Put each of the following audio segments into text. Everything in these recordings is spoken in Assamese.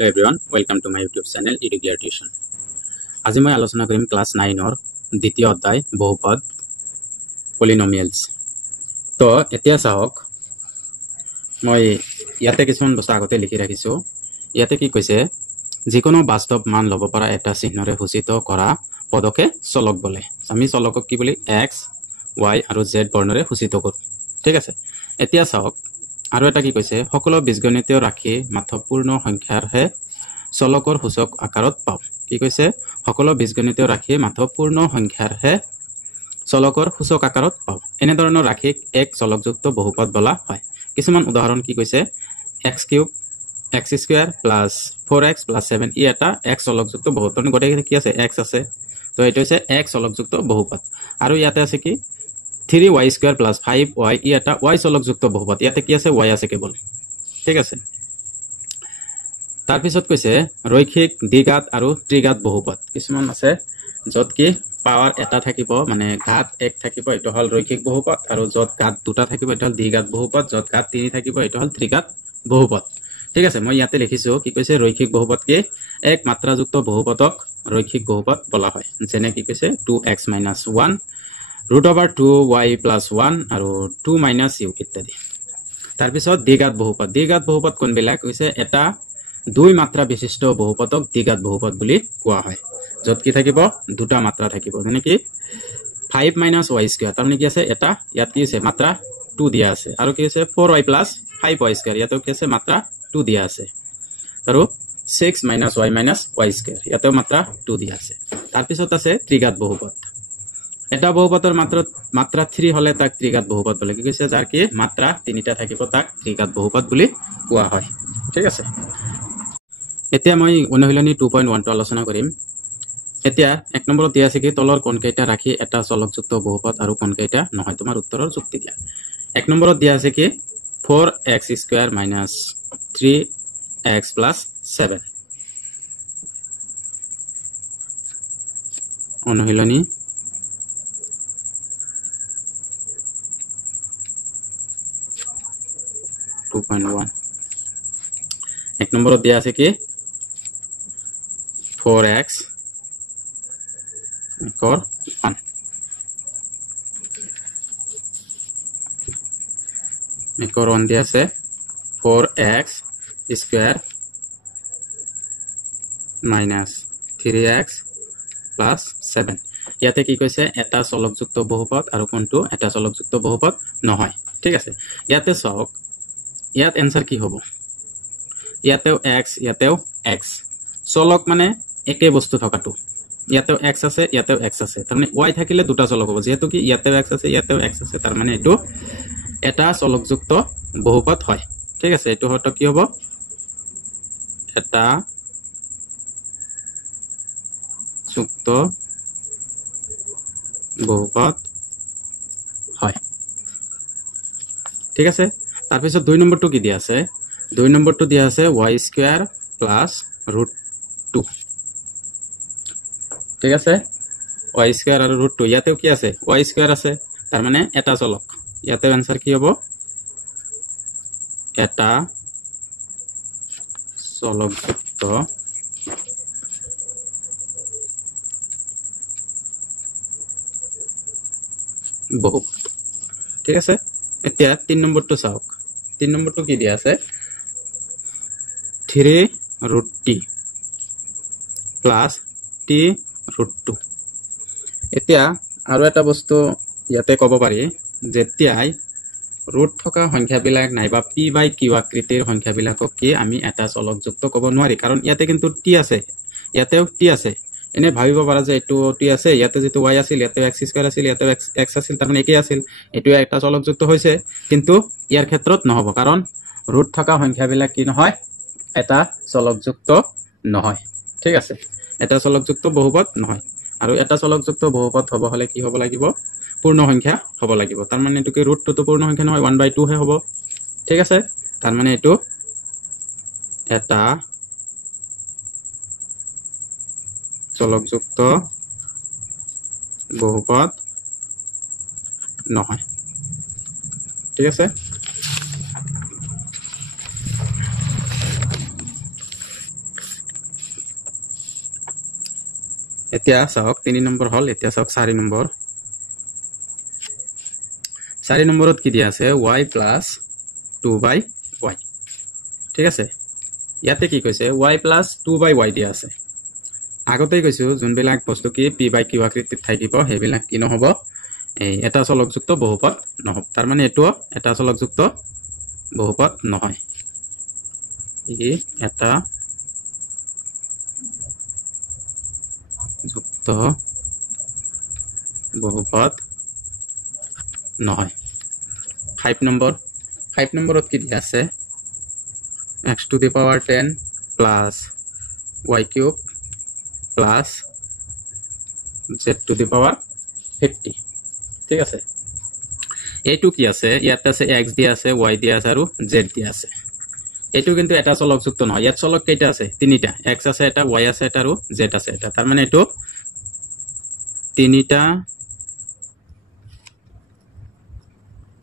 Hello everyone, welcome to my YouTube channel Edugear Tuition. আজি মই আলোচনা কৰিম ক্লাস 9 ৰ দ্বিতীয় অধ্যায় বহুপদ পলিনোমিয়ালস। তো এতিয়া চাওক মই ইয়াতে কিছুমান বস্তু আগতে লিখি ৰাখিছো। ইয়াতে কি কৈছে যিকোনো বাস্তৱ মান ল'ব পৰা এটা চিহ্নৰে সূচিত কৰা পদকে চলক বোলে। আমি চলকক কি বুলি x, y আৰু z বৰ্ণৰে সূচিত কৰো। ঠিক আছে, এতিয়া চাওক আৰু এটা কি কৈছে সকলো বীজগণিতীয় ৰাশি মাত্ৰ পূৰ্ণ সংখ্যাৰহে চলকৰ সূচক আকাৰত পাও। কি কৈছে সকলো বীজগণিতীয় ৰাশি মাত্ৰ পূৰ্ণ সংখ্যাৰহে চলকৰ সূচক আকাৰত পাও। এনে ধৰণৰ ৰাশিক এক চলকযুক্ত বহুপদ বোলা হয়। কিছুমান উদাহৰণ কি কৈছে x cube x square plus 4x plus 7 ই এটা x চলকযুক্ত বহুপদ। গোটেইখিনি কি আছে x আছে, তো এইটো হৈছে x চলকযুক্ত বহুপদ। আৰু ইয়াতে আছে কি 3y স্কয়াৰ প্লাস 5y ই এটা y চলকযুক্ত বহুপদ। ইয়াতে কি আছে y আছে কেৱল। ঠিক আছে, তাৰ পিছত কৈছে ৰৈখিক দ্বিঘাত আৰু ত্ৰিঘাত বহুপদ। কিছুমান আছে যত কি পাৱাৰ এটা থাকিব, মানে ঘাত 1 থাকিব, এটো হল ৰৈখিক বহুপদ, আৰু যত ঘাত দুটা থাকিব এটো হল দ্বিঘাত বহুপদ, যত ঘাত 3 থাকিব এটো হল ত্ৰিঘাত বহুপদ। ঠিক আছে, মই ইয়াতে লিখিছো কি কৈছে ৰৈখিক বহুপদ কি এক মাত্ৰাযুক্ত বহুপদক ৰৈখিক বহুপদ বলা হয়। যেনে কি কৈছে 2x - 1 √2y + 1 আৰু 2 - u ইত্যাদি। তাৰ পিছত দ্বিঘাত বহুপদ। দ্বিঘাত বহুপদ কোনবিলাক হৈছে এটা দুই মাত্ৰা বিশিষ্ট বহুপদক দ্বিঘাত বহুপদ বুলি কোৱা হয়, যত কি থাকিব দুটা মাত্ৰা থাকিব। যেনে কি 5 - y², তাৰমানে কি আছে এটা ইয়াত কি আছে মাত্ৰা 2 দিয়া আছে, আৰু কি আছে 4y + 5y², ইয়াতো কি আছে মাত্ৰা 2 দিয়া আছে, আৰু 6 - y - y², ইয়াতেও মাত্ৰা 2 দিয়া আছে। তাৰ পিছত আছে ত্ৰিঘাত বহুপদ। এটা বহুপদৰ মাত্ৰা 3 হলে তাক ত্ৰিঘাত বহুপদ বুলি কি কৈছে, যাৰ কি মাত্ৰা 3টা থাকিব তাক ত্ৰিঘাত বহুপদ বুলি কোৱা হয়। ঠিক আছে, এতিয়া মই অনুশীলনী 2.1 টো আলোচনা কৰিম। এতিয়া এক নম্বৰত দিয়া আছে কি তলৰ কোনকেইটা ৰাখি এটা চলকযুক্ত বহুপদ আৰু কোনকেইটা নহয়, তোমাৰ উত্তৰৰ যুক্তি দিয়া। এক নম্বৰত দিয়া আছে কি 4x² - 3x + 7। অনুশীলনী 2.1 এক নম্বৰত দিয়া আছে কি 4x * 1 একৰ 1 দিয়া আছে 4x² - 3x + 7। ইয়াতে কি কৈছে এটা চলকযুক্ত বহুপদ আৰু কোনটো এটা চলকযুক্ত বহুপদ নহয়। ঠিক আছে, ইয়াতে চাওক ইয়াত এনসার কি হ'ব, ইয়াতেও x ইয়াতেও x, চলক মানে একে বস্তু থকাটো। ইয়াতেও x আছে ইয়াতেও x আছে, তাৰমানে y থাকিলে দুটা চলক হ'ব, যেহেতু কি ইয়াতেও x আছে ইয়াতেও x আছে, তাৰ মানে এটো এটা চলকযুক্ত বহুপদ হয়। ঠিক আছে, এটো হয়তো কি হ'ব এটা যুক্ত বহুপদ হয়। ঠিক আছে, তাৰ পিছত 2 নম্বৰটো কি দিয়া আছে, 2 নম্বৰটো দিয়া আছে y² + √2। ঠিক আছে, y² আৰু √2, ইয়াতেও কি আছে y² আছে, তাৰ মানে এটা চলক। ইয়াতেও আনসার কি হ'ব এটা চলকযুক্ত বহুপদ। ঠিক আছে, এতিয়া 3 নম্বৰটো চাওক। 3 নম্বৰটো কি দিয়া আছে 3√t + t√2। এতিয়া আৰু এটা বস্তু ইয়াতে ক'ব পাৰি, যেতিয়াই ৰুট থকা সংখ্যাবিলাক নাইবা p/q আকৃতিৰ সংখ্যাবিলাকক কি আমি এটা চলকযুক্ত ক'ব নোৱাৰি, কাৰণ ইয়াতে কিন্তু t আছে ইয়াতেও t আছে। এনে ভাবিব পাৰা যে এইটো t আছে, ইয়াতে যেটো y আছিল ইয়াতে x² আছিল ইয়াতে x আছিল, তাৰ মানে একেই আছিল, এইটো একটা চলকযুক্ত হৈছে। কিন্তু ইয়াৰ ক্ষেত্ৰত নহব, কাৰণ ৰুট থকা সংখ্যাবিলাক কি নহয় এটা চলকযুক্ত নহয়। ঠিক আছে, এটা চলকযুক্ত বহুপদ নহয়, আৰু এটা চলকযুক্ত বহুপদ হ'ব হলে কি হ'ব লাগিব পূৰ্ণ সংখ্যা হ'ব লাগিব। তাৰ মানে এটো কি √2 পূৰ্ণ সংখ্যা নহয়, 1/2 হে হ'ব। ঠিক আছে, তাৰ মানে এটো এটা চলকযুক্ত বহুপদ নহয়। ঠিক আছে, এতিয়া চাওক 3 নম্বৰ হল এতিয়া চাওক 4 নম্বৰ 4 নম্বৰত কি দিয়া আছে y plus 2/y ঠিক আছে ইয়াতে কি কৈছে y plus 2/y দিয়া আছে আগতেই কৈছো যোনবিলাক বস্তু কি p/q আকৃতিত থাকিব হেবিলাক কি নহব এই এটা চলকযুক্ত বহুপদ নহব তাৰ মানে এটো এটা চলকযুক্ত বহুপদ নহয় ই এটা যুক্ত বহুপদ নহয় 5 নম্বৰত কি দিয়া আছে x to the power 10 plus y cube plus z to the power 50 ঠিক আছে এইটো কি আছে ইয়াত আছে x দিয়া আছে y দিয়া আছে আৰু z দিয়া আছে এইটো কিন্তু এটা চলকযুক্ত নহয় ইয়াত চলক কেইটা আছে তিনিটা x আছে এটা y আছে এটা আৰু z আছে এটা তাৰ মানে এইটো তিনিটা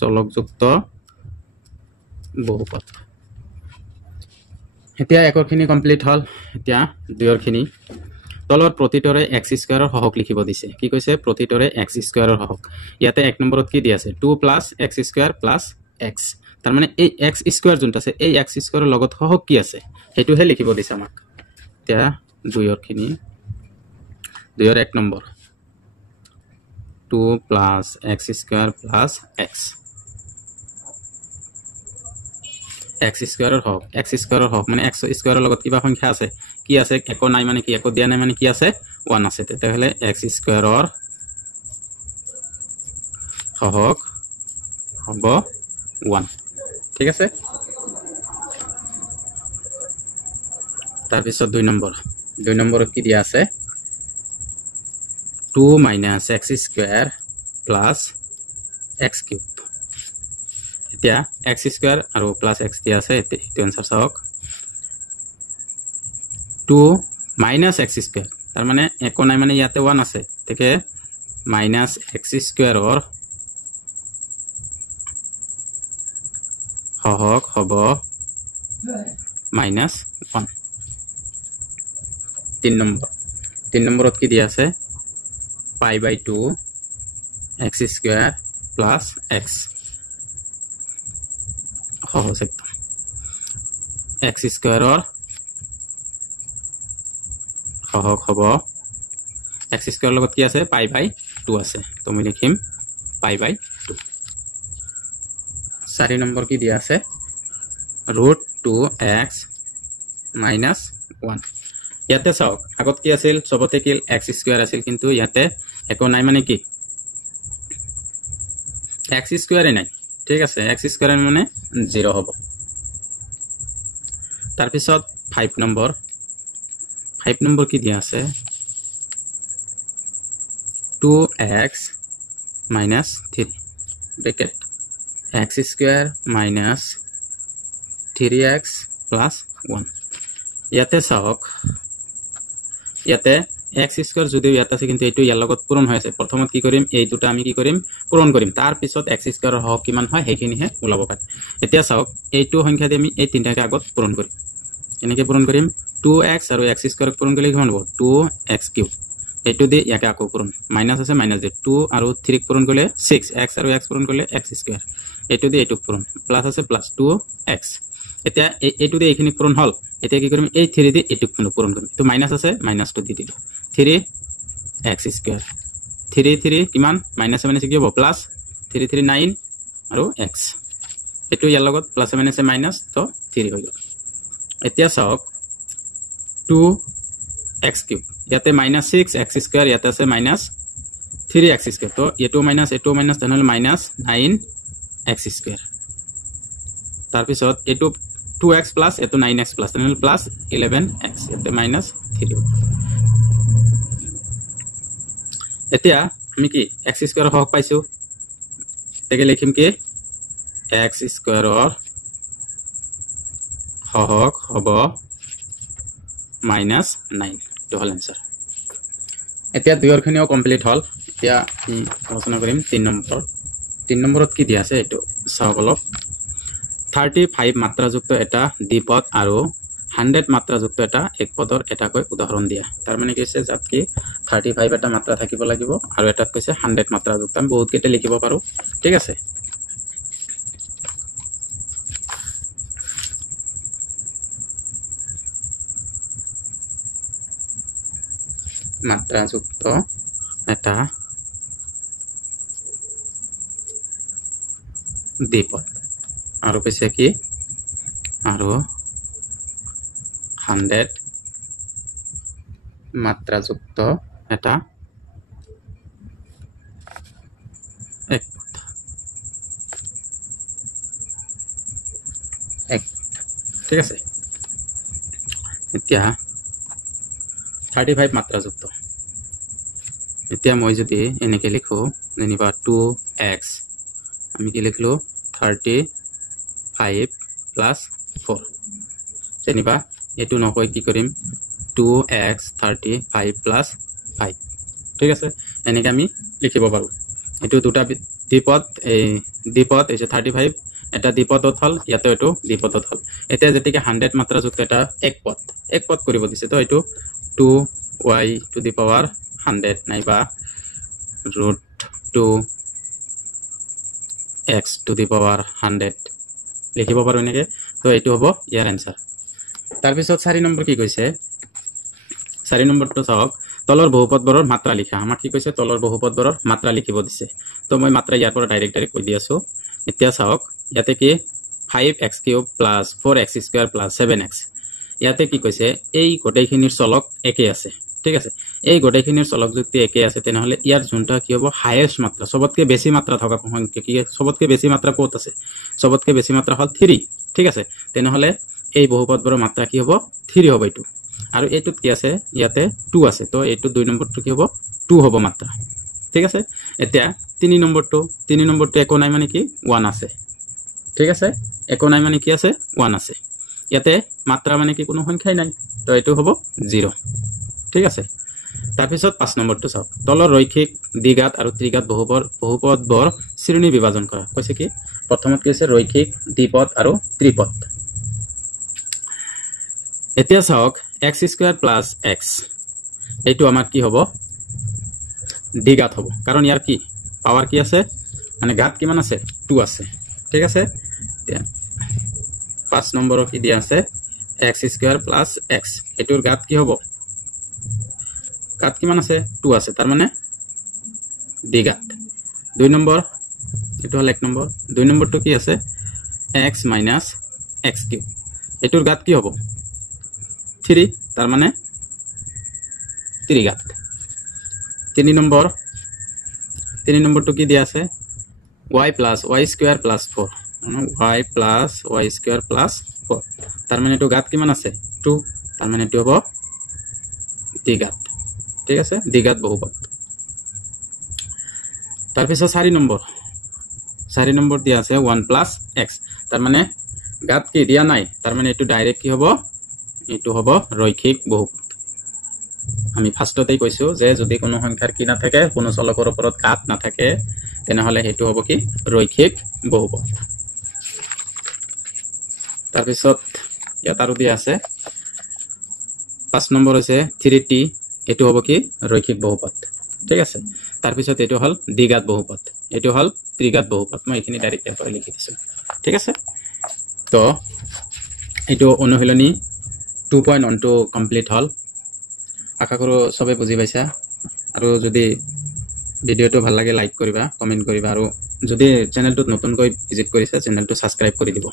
চলকযুক্ত বহুপদ এতিয়া একৰখিনি কমপ্লিট হল এতিয়া দুয়ৰখিনি তলত প্ৰতিটোৰে x স্কয়াৰৰ হহক লিখিব দিছে কি কৈছে প্ৰতিটোৰে x স্কয়াৰৰ হহক ইয়াতে 1 নম্বৰত কি দি আছে 2 + x স্কয়াৰ + x তাৰ মানে এই x স্কয়াৰ যোনটা আছে এই x স্কয়াৰৰ লগত হহক কি আছে হেতুহে লিখিব দিছে আমাক এতিয়া দুয়ৰখিনি দুয়ৰ 1 number 2 + x square + x x স্কয়াৰৰ হক x স্কয়াৰৰ হক মানে x স্কয়াৰৰ লগত কিবা সংখ্যা আছে কি আছে একো নাই মানে কি একো দিয়া নাই মানে কি আছে 1 আছে তেতিয়াহলে x স্কয়াৰৰ হক হ'ব 1 ঠিক আছে তাৰ পিছত 2 নম্বৰত কি দিয়া আছে 2 - x স্কয়াৰ + x কিউব এতিয়া x স্কয়াৰ আৰু + x দিয়া আছে এটো আনসাৰ চাওক 2 - x স্কয়াৰ তাৰ মানে একো নাই মানে ইয়াতে 1 আছে তেকে - x স্কয়াৰৰ হহক হ'ব -1 3 নম্বৰত কি দিয়া আছে π/2 x স্কয়াৰ + x সহজ একদম x স্কয়াৰৰ হহক হ'ব x স্কয়াৰ লগত কি আছে π/2 আছে তো মই লিখিম π/2 4 নম্বৰ কি দিয়া আছে √2x - 1 ইয়াতে চাওক আগত কি আছিল সবতে কি x স্কয়াৰ আছিল কিন্তু ইয়াতে একো নাই মানে কি x স্কয়াৰে নাই ঠিক আছে x স্কয়াৰ মানে 0 হ'ব তাৰ পিছত 5 নম্বৰ কি দিয়া আছে 2x - 3 bracket x square - 3x + 1 ইয়াতে চাওক ইয়াতে x স্কয়াৰ যদিও ইয়াত আছে কিন্তু এটো ইয়াৰ লগত পূৰণ হৈ আছে প্ৰথমত কি কৰিম এই দুটা আমি কি কৰিম পূৰণ কৰিম তাৰ পিছত x স্কয়াৰৰ হক কিমান হয় হেখিনিহে ওলাব পাৰি এতিয়া চাওক এইটো সংখ্যা দি আমি এই তিনটাকে আগত পূৰণ কৰিম এনেকে পূৰণ কৰিম 2x আৰু x স্কয়াৰক পূৰণ কৰিলে কিমান হ'ব 2x কিউব এটো দি ইয়াকে আকৌ পূৰণ মাইনাস আছে মাইনাস দি 2 আৰু 3 ক পূৰণ কৰিলে 6x আৰু x পূৰণ কৰিলে x স্কয়াৰ এটো দি এটো পূৰণ প্লাস আছে প্লাস 2x এতিয়া এটো দি এইখিনি পূৰণ হল এতিয়া কি কৰিম এই 3 দি এটো পূৰণ কৰিম তো মাইনাস আছে -2 দি দিলো 3x স্কয়াৰ 3 কিমান মাইনাস মানে কি হ'ব প্লাস 3 9 আৰু x এটো ইয়াৰ লগত প্লাস মানে মাইনাস তো 3 হৈ গল এতিয়া চাওক 2x কিউব ইয়াতে -6x স্কয়াৰ ইয়াতে আছে -3x স্কয়াৰ তো এটো মাইনাস তেনেহলে -9x স্কয়াৰ তাৰ পিছত এটো 2x প্লাস এটো 9x প্লাস তেনেহলে প্লাস 11x এতে -3 এতিয়া আমি কি x স্কয়াৰ হক পাইছো তেকে লিখিম কি x স্কয়াৰৰ হক হ'ব -9 তো হল आंसर এতিয়া দুয়ৰখিনিও কমপ্লিট হল এতিয়া আলোচনা কৰিম 3 নম্বৰত কি দিয়া আছে এটো চাওক অলপ 35 মাত্ৰাযুক্ত এটা দ্বিপদ আৰু 100 মাত্ৰাযুক্ত এটা এক পদৰ এটাকৈ উদাহৰণ দিয়া তাৰ মানে কি হৈছে যাত কি 35 এটা মাত্ৰা থাকিব লাগিব আৰু এটাত কৈছে 100 মাত্ৰাযুক্ত আমি বহুত কেইটা লিখিব পাৰো ঠিক আছে মাত্ৰাযুক্ত এটা দ্বিপদ আৰু কৈছে কি আৰু 100 মাত্ৰাযুক্ত এটা একপদ ঠিক আছে এতিয়া 35 মাত্ৰাযুক্ত এতিয়া মই যদি এনেকে লিখো যেনিবা 2x আমি কি লিখলো 35 plus 4 যেনিবা এটু নকয় কি কৰিম 2x 35 plus 5 ঠিক আছে এনেকে আমি লিখিব পাৰো এটু দুটা দ্বিপদ এই দ্বিপদ এই 35 এটা দ্বিপদত হল ইয়াতে এটু দ্বিপদত হল এতিয়া যেতিকে 100 মাত্ৰাযুক্ত এটা একপদ কৰিব দিছে তো এটু 2y to the power 100 নাইবা √2x to the power 100 লিখিব পাৰো এনেকে তো এটু হ'ব ইয়াৰ आंसर তাৰ পিছত 4 নম্বৰ কি কৈছে 4 নম্বৰটো চাওক তলৰ বহুপদবোৰৰ মাত্ৰা লিখা আমাক কি কৈছে তলৰ বহুপদবোৰৰ মাত্ৰা লিখিব দিছে তো মই মাত্ৰা ইয়াৰ পৰা ডাইৰেক্ট কৈ দি আছো এতিয়া চাওক ইয়াতে কি 5x³ + 4x² + 7x ইয়াতে কি কৈছে এই গোটেইখিনিৰ চলক একে আছে ঠিক আছে এই গোটেইখিনিৰ চলক যুক্তি একে আছে তেনেহলে ইয়াৰ যোনটা কি হ'ব হাইয়েস্ট মাত্ৰা সবতকে বেছি মাত্ৰা থকা সংখ্যা কি সবতকে বেছি মাত্ৰা ক'ত আছে সবতকে বেছি মাত্ৰা হল 3 ঠিক আছে তেনেহলে এই বহুপদবোৰৰ মাত্ৰা কি হ'ব 3 হ'ব এটু আৰু এটুত কি আছে ইয়াতে 2 আছে তো এটু 2 নম্বৰটো কি হ'ব 2 হ'ব মাত্ৰা ঠিক আছে এতিয়া 3 নম্বৰটো একো নাই মানে কি 1 আছে ঠিক আছে একো নাই মানে কি আছে 1 আছে ইয়াতে মাত্ৰা মানে কি কোনো সংখ্যাই নাই তো এটু হ'ব 0 ঠিক আছে তাৰ পিছত 5 নম্বৰটো চাওক তলৰ ৰৈখিক দ্বিঘাত আৰু ত্ৰিঘাত বহুপদবোৰ শ্ৰেণী বিভাজন কৰা কৈছে কি প্ৰথমত কি আছে ৰৈখিক দ্বিপদ আৰু ত্ৰিপদ এতিয়া চাওক x² + x এইটো আমাৰ কি হ'ব দ্বিঘাত হ'ব কাৰণ ইয়াৰ কি পাৱাৰ কি আছে মানে ঘাত কিমান আছে 2 আছে ঠিক আছে 5 নম্বৰৰ কি দিয়া আছে x² + x এটোৰ ঘাত কি হ'ব ঘাত কিমান আছে 2 আছে তাৰ মানে দ্বিঘাত 2 নম্বৰ এটো হল 1 নম্বৰ 2 নম্বৰটো কি আছে x - x³ এটোৰ ঘাত কি হ'ব 3 তাৰ মানে ত্ৰিঘাত 3 নম্বৰটো কি দিয়া আছে y + y² + 4 y + y² + 4 তাৰ মানে এটো ঘাত কিমান আছে 2 তাৰ মানে এটো হ'ব দ্বিঘাত ঠিক আছে দ্বিঘাত বহুপদ তাৰ পিছত 4 নম্বৰ দিয়া আছে 1 + x তাৰ মানে ঘাত কি দিয়া নাই তাৰ মানে এটো ডাইৰেক্ট কি হ'ব এটো হ'ব ৰৈখিক বহুপদ আমি ফাৰ্ষ্টতেই কৈছো যে যদি কোনো সংখ্যাৰ কি না থাকে কোনো চলকৰ ওপৰত ঘাত না থাকে তেনেহলে হেতু হ'ব কি ৰৈখিক বহুপদ তাৰ পিছত ইয়াত আৰু দিয়া আছে 5 নম্বৰ হৈছে 3t এটো হ'ব কি ৰৈখিক বহুপদ ঠিক আছে তাৰ পিছত এটো হল দ্বিঘাত বহুপদ এটো হল ত্ৰিঘাত বহুপদ মই এখিনি ডাইৰেক্ট ইয়াৰ পৰা লিখি দিছো ঠিক আছে তো এটো অনুশীলনী 2.12 কমপ্লিট হল আশা কৰো সবে বুজি পাইছা আৰু যদি ভিডিওটো ভাল লাগে লাইক কৰিবা কমেন্ট কৰিবা আৰু যদি চেনেলটো নতুনকৈ ভিজিট কৰিছা চেনেলটো সাবস্ক্ৰাইব কৰি দিব